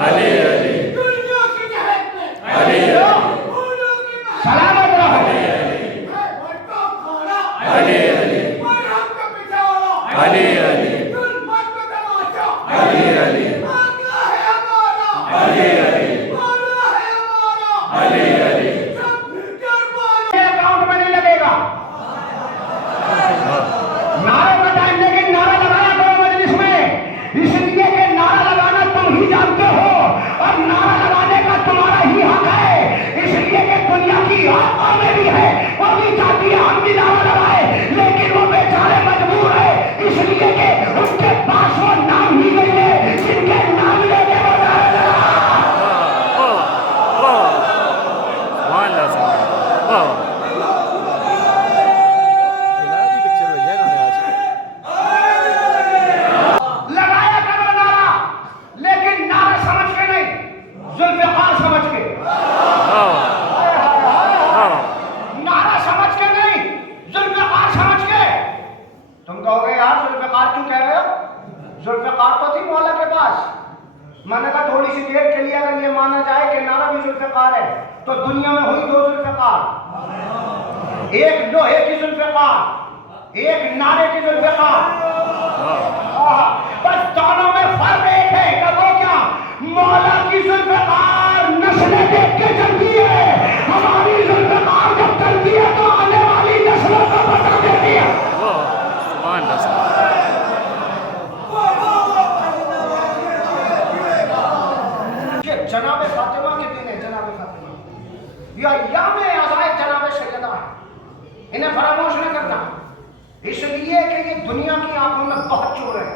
अली अली दुनिया की जहत में अली फूलों की महक सलामत रहो। है भटको खाना अली अली मरहम का पिछाड़ा अली अली जुल्मत का तमाशा अली अली मांगना है हमारा अली अली मांगना है हमारा अली अली सब मिलकर बोलो ये अकाउंट में नहीं लगेगा। नारे बताएं, लेकिन नारा लगाया करो मजलिस में, इसलिए कि नारा लगाना तुम ही जानते हो और नारा लगाने का तुम्हारा ही हक है, इसलिए कि दुनिया की आत्मा में भी है, वो भी चाहती है हम भी नारा लगाए, लेकिन वो बेचारे मजबूर है, इसलिए कि उनके पास वो नाम ही नहीं है जिनके नाम लेके वो नारा लगा। लगाया करो नारा, लेकिन नारा समझ के नहीं, जुल्फ़िकार समझ के। नारा समझ के नहीं, जुल्फ़िकार समझ के। तुम कहोगे यार जुल्फ़िकार क्यों कह रहे हो? जुल्फ़िकार तो थी मौला के पास। मैंने कहा थोड़ी सी देर के लिए अगर ये माना जाए कि नारा भी जुल्फ़िकार है, तो दुनिया में हुई दो जुल्फ़िकार, एक लोहे की जुल्फ़िकार, एक नारे की जुल्फ़िकार। बस दोनों में फर्क एक है, कि वो क्या, मौला की जुल्फ़िकार नस्लें देख के चलती है, हमारी जुल्फ़िकार जब चलती है तो आने वाली नस्लों को बता देती है। ये जनाब फातिमा के दिन है, जनाब फातिमा या याम आज़ाद जनाब सैयदा है, इन्हें फरामोश न करना, इसलिए कि ये दुनिया की आंखों में बहुत चोर है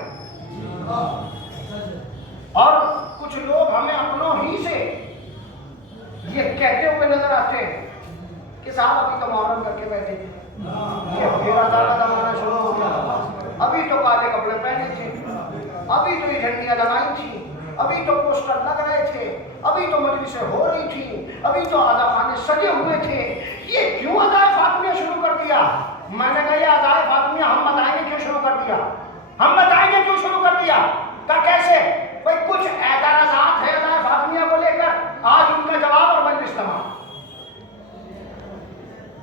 और कुछ लोग हमें अपनों ही से ये कहते हुए नजर आते हैं कि साहब अभी तो मुहर्रम करके बैठे थे, ये बेराजा का जमाना शुरू हो गया, अभी तो काले कपड़े पहने थे, अभी तो ये झंडियां लगाई थी, अभी तो पोस्टर लग रहे थे, अभी तो मजलिसें हो रही थी, अभी तो आज़ा खाने सजे हुए थे, ये क्यों अज़ाए फातिमिया शुरू कर दिया? मैंने कहा ये अज़ाए फातिमिया हम बताएंगे क्यों शुरू कर दिया, हम बताएंगे क्यों शुरू कर दिया। का कैसे भाई कुछ एतराज़ात है अज़ाए फातिमिया को लेकर, आज उनका जवाब और मजलिस तमाम।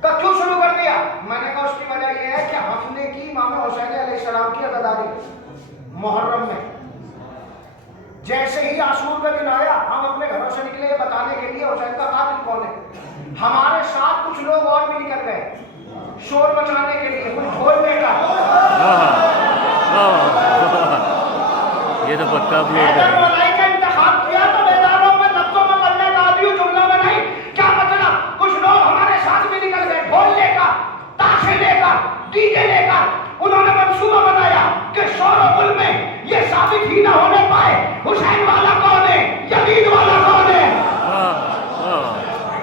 का क्यों शुरू कर दिया? मैंने कहा उसकी वजह यह है कि हमने की इमाम हुसैन अलैहिस्सलाम की अज़ादारी मुहर्रम में। जैसे ही आशूर का दिन आया, हम अपने घरों से निकले बताने के लिए हुसैन का कातिल कौन है। हमारे साथ कुछ लोग और भी निकल गए शोर मचाने के लिए, कुछ बोलने का। ये तो पक्का भी हैदर वलाई का इंतखाब किया तो बेदारों में लफ्जों में मरने का आदि जुमला में नहीं। क्या मतलब? कुछ लोग हमारे साथ भी निकल गए ढोल लेकर, ताशे लेकर, डीजे लेकर। उन्होंने मंसूबा बनाया कि शोर और गुल में ये साबित ही ना होने पाए हुसैन वाला कौन है, यजीद वाला कौन है।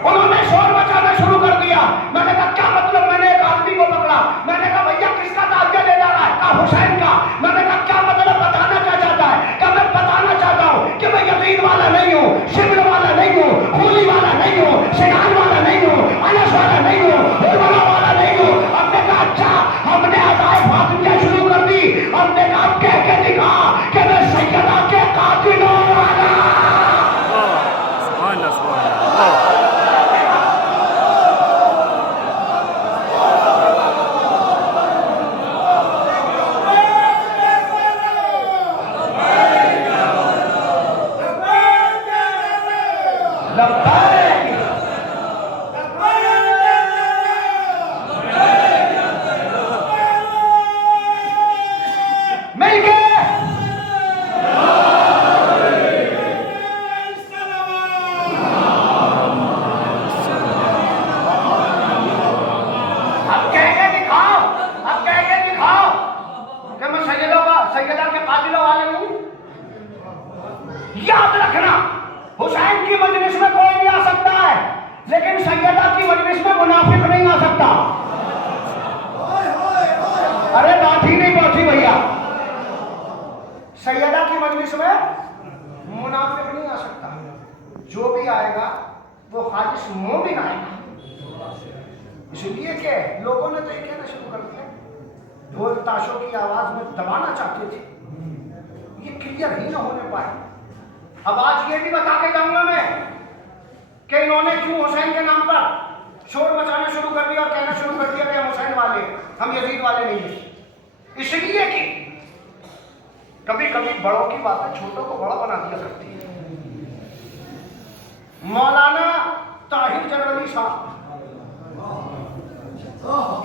उन्होंने शोर मचाना शुरू कर दिया। मैंने कहा क्या मतलब? मैंने एक आदमी को पकड़ा, मैंने कहा भैया किसका ताजिया ले जा रहा है? कहा हुसैन का। मैंने कहा क्या मतलब, बताना क्या चाहता है? क्या मैं बताना चाहता हूँ कि मैं यजीद वाला नहीं हूँ, शिब्र वाला नहीं हूँ, खूली वाला नहीं हूँ, सिनान वाला नहीं हूँ, अनस वाला नहीं हूँ, हुरमला वाला नहीं हूँ। हमने कहा अच्छा, हमने अज़ाए फातिमिया शुरू कर दी। हमने कहा कह के दिखा कि मैं सैयदा के कातिलों वाला। याद रखना, हुसैन की मजलिस में कोई भी आ सकता है, लेकिन सैयदा की मजलिस में मुनाफिक नहीं आ सकता। अरे बात ही नहीं पहुंची भैया। सैयदा की मजलिस में मुनाफिक नहीं आ सकता, जो भी आएगा वो खालिस मोमिन आएगा। इसलिए कि लोगों ने तो ये कहना शुरू कर दिया, ढोल ताशों की आवाज में दबाना चाहते थे, ये क्लियर ही ना होने पाए। अब आज ये भी बता के जाऊंगा मैं कि इन्होंने क्यों हुसैन के नाम पर शोर मचाना शुरू कर दिया और कहना शुरू कर दिया कि हम हुसैन वाले हैं, हम यजीद वाले नहीं हैं। इसलिए कि कभी कभी बड़ों की बातें छोटों को बड़ा बना दिया करती है। मौलाना ताहिर जरवली साहब,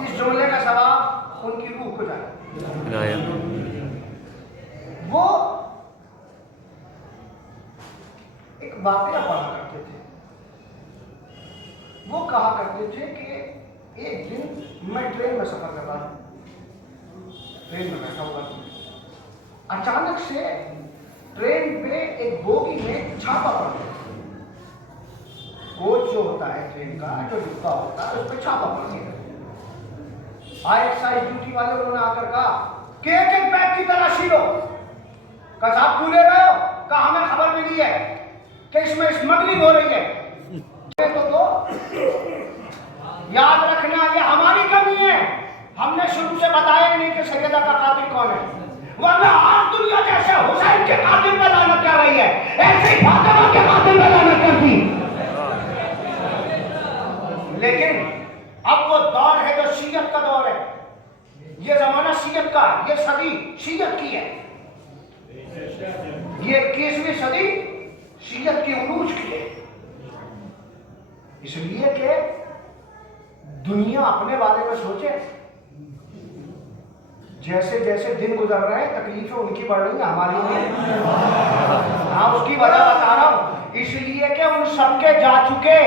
इस जुमले का सवाब उनकी रूह को जाए। वो एक वाकया पढ़ा करते थे। वो कहा करते थे कि एक दिन मैं ट्रेन में सफर कर रहा था, ट्रेन में बैठा हुआ था, अचानक से ट्रेन पे एक बोगी में छापा पड़ गया। कोच जो होता है ट्रेन का, जो डिब्बा होता है, उस पर छापा पड़ गया। एक्साइज ड्यूटी वाले उन्होंने आकर कहा कि एक एक बैग की तलाशी लो। कहा साहब क्यों ले रहे हो? कहा हमें खबर मिली है कि इसमें स्मगलिंग हो रही है। तो याद रखना ये हमारी कमी है, हमने शुरू से बताया ही नहीं कि सैयदा का कातिल कौन है, वरना आज दुनिया जैसे हुसैन के कातिल पे लानत कर रही है, ऐसे ही फातिमा के कातिल पे लानत करती। लेकिन अब वो दौर है जो शियत का दौर है, ये जमाना शियत का, ये सदी शियत की है, ये 21वीं सदी शियत की उरूज की है। इसलिए कि दुनिया अपने बारे में सोचे, जैसे जैसे दिन गुजर रहे हैं तकलीफें उनकी बढ़ रही हैं, हमारी नहीं। हाँ, उसकी वजह बता रहा हूं, इसलिए कि उन सबके जा चुके,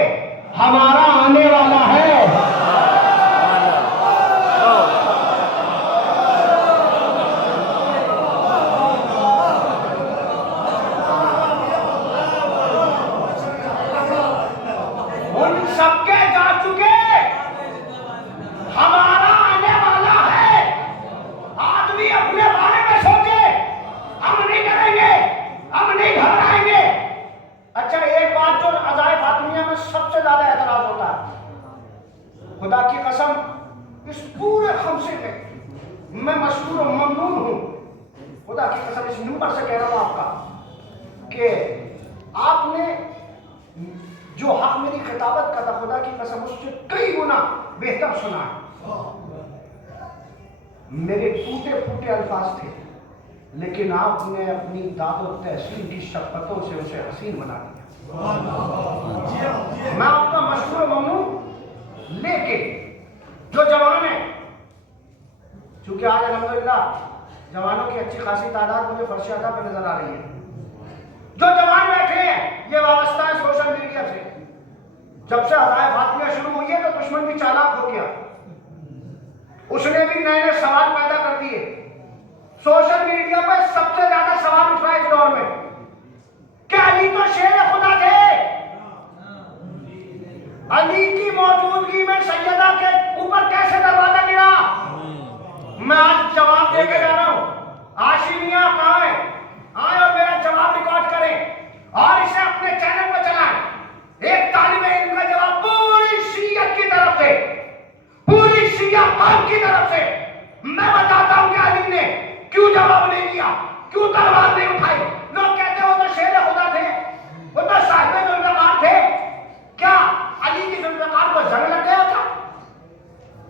हमारा आने वाला है। उन सबके जा चुके, हमारा आने वाला है। आदमी अपने बारे में सोचे, हम नहीं करेंगे, हम नहीं घबराएंगे। अच्छा, एक बात जो अज़ाए फातिमिया में सबसे ज्यादा एतराज होता है, खुदा की कसम इस पूरे खमसे में मैं मशहूर और ममनून हूं, खुदा की कसम इस मिंबर से कह रहा हूं आपका कि आपने जो हक मेरी खिताबत का था, खुदा की कसम उससे कई गुना बेहतर सुना है। मेरे टूटे फूटे अल्फाज थे, लेकिन आपने अपनी दादो तहसीन की शफ़क़तों से उसे हसीन बना दिया। मैं आपका मशहूर ममनून, लेकिन जो जवान है, चूंकि आज अल्हम्दुलिल्लाह जवानों की अच्छी खासी तादाद मुझे फर्श अदा पर नजर आ रही है, जो जवान बैठे हैं ये वाबस्ता है सोशल मीडिया से। जब से अज़ाए फातिमिया शुरू हुई है तो दुश्मन भी चालाक हो गया, उसने भी नए नए सवाल पैदा कर दिए। सोशल मीडिया पर सबसे ज्यादा सवाल उठ रहा है इस दौर में कि अली तो शेर खुदा थे, अली की मौजूदगी में सैयदा के ऊपर कैसे दरवाजा गिरा? मैं आज जवाब देकर जा रहा हूं। आशिमिया कहां है? आए और मेरा जवाब रिकॉर्ड करें और इसे अपने चैनल पर चलाएं। एक तालिबे इल्म का जवाब पूरी शियत की तरफ से, पूरी शिया कौम की तरफ से मैं बताता हूं कि अली ने क्यों जवाब नहीं दिया, क्यों तलवार नहीं उठाई। लोग कहते हो तो शेर खुदा थे, वो तो साहिब जुल्फ़िकार थे। क्या अली की जुल्फ़िकार को जंग लग गया था?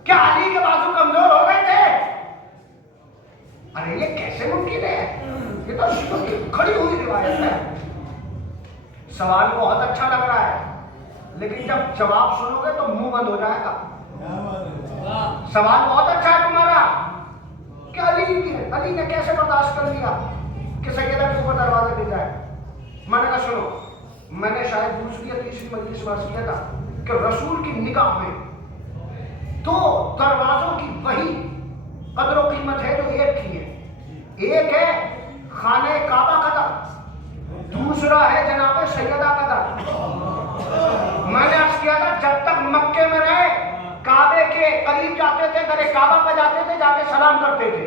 क्या अली के बाजू कमजोर हो गए थे? अरे ये कैसे मुमकिन है? ये तो शियों की खड़ी हुई रिवायत है। सवाल बहुत अच्छा लग रहा है, लेकिन जब जवाब सुनोगे तो मुंह बंद हो जाएगा। सवाल बहुत अच्छा है तुम्हारा कि अली ने कैसे बर्दाश्त कर लिया कि सैयदा के ऊपर दरवाजा गिर जाए। मैंने कहा सुनो, मैंने शायद दूसरी या तीसरी मजलिस में किया था कि रसूल की निगाह में दो दरवाजों की वही कदर और कीमत है जो एक की है। एक है खाने काबा का दर, दूसरा है जनाब सैयदा का दर। मैंने अर्ज किया था जब तक मक्के में रहे काबे के करीब जाते थे, दरे काबा पे जाते थे, जाके सलाम करते थे।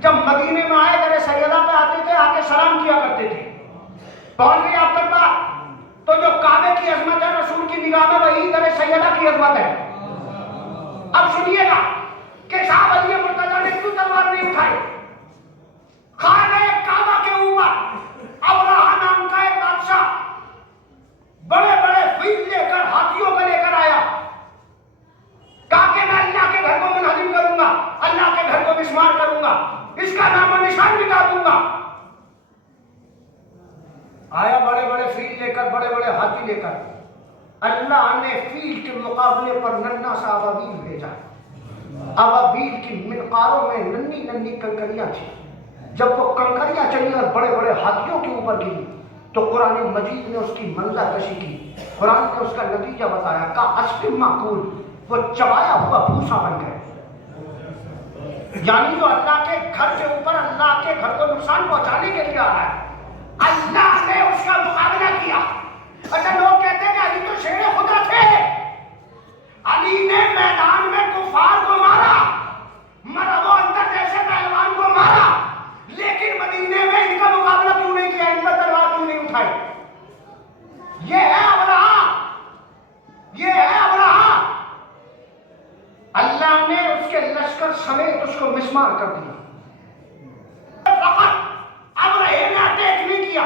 जब मदीने में आए दरे सैयदा पे आते थे, आके सलाम किया करते थे। पहुंच गई आप तक बात? तो जो काबे की अजमत है रसूल की निगाह में, वही दरे सैयदा की अजमत है। अब सुनिएगा कि साहब अली मुर्तजा ने क्यों तलवार नहीं उठाई? खाने काबा के ऊपर अबरहा नाम का एक آیا بڑے بڑے فیل لے کر، بڑے بڑے ہاتھی لے کر. اللہ نے فیل کے مقابلے پر ننھا سا ابابیل بھیجا. ابابیل کی منقاروں میں ننھی ننھی کنکریاں تھیں. جب وہ کنکریاں چلی اور بڑے بڑے ہاتھیوں کے اوپر گری تو قرآن مجید نے اس کی منظر کشی کی. قرآن نے اس کا نتیجہ بتایا کا اسفم معقول، وہ چبایا ہوا بھوسا بن گئے. یعنی جو اللہ کے گھر کے اوپر اللہ کے گھر کو نقصان پہنچانے کے لیے آ رہا ہے، اللہ نے اس کا مقابلہ کیا. اچھا لوگ کہتے ہیں کہ علی تو شیر خدا تھے، علی نے میدان میں کفار کو مارا، مرا وہ اندر جیسے پہلوان کو مارا، لیکن مدینے میں ان کا مقابلہ کیوں نہیں کیا، ان پر تلوار کیوں نہیں اٹھائی؟ یہ ہے ابرہہ، یہ ہے ابرہہ. اللہ نے اس کے لشکر سمیت اس کو مسمار کر دیا. فقط ابرہے نے اٹیک نہیں کیا،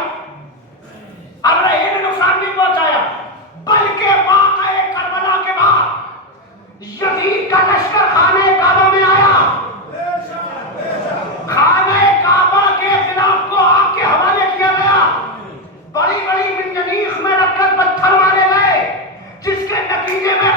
ابرہے نے نقصان نہیں پہنچایا، بلکہ واقعہ کربلا کے بعد یزید کا لشکر خانہ کعبہ میں آیا. خانہ کعبہ کے خلاف کو آگ کے حوالے کیا گیا، بڑی بڑی منجنیق میں رکھ کر پتھر مارے گئے، جس کے نتیجے میں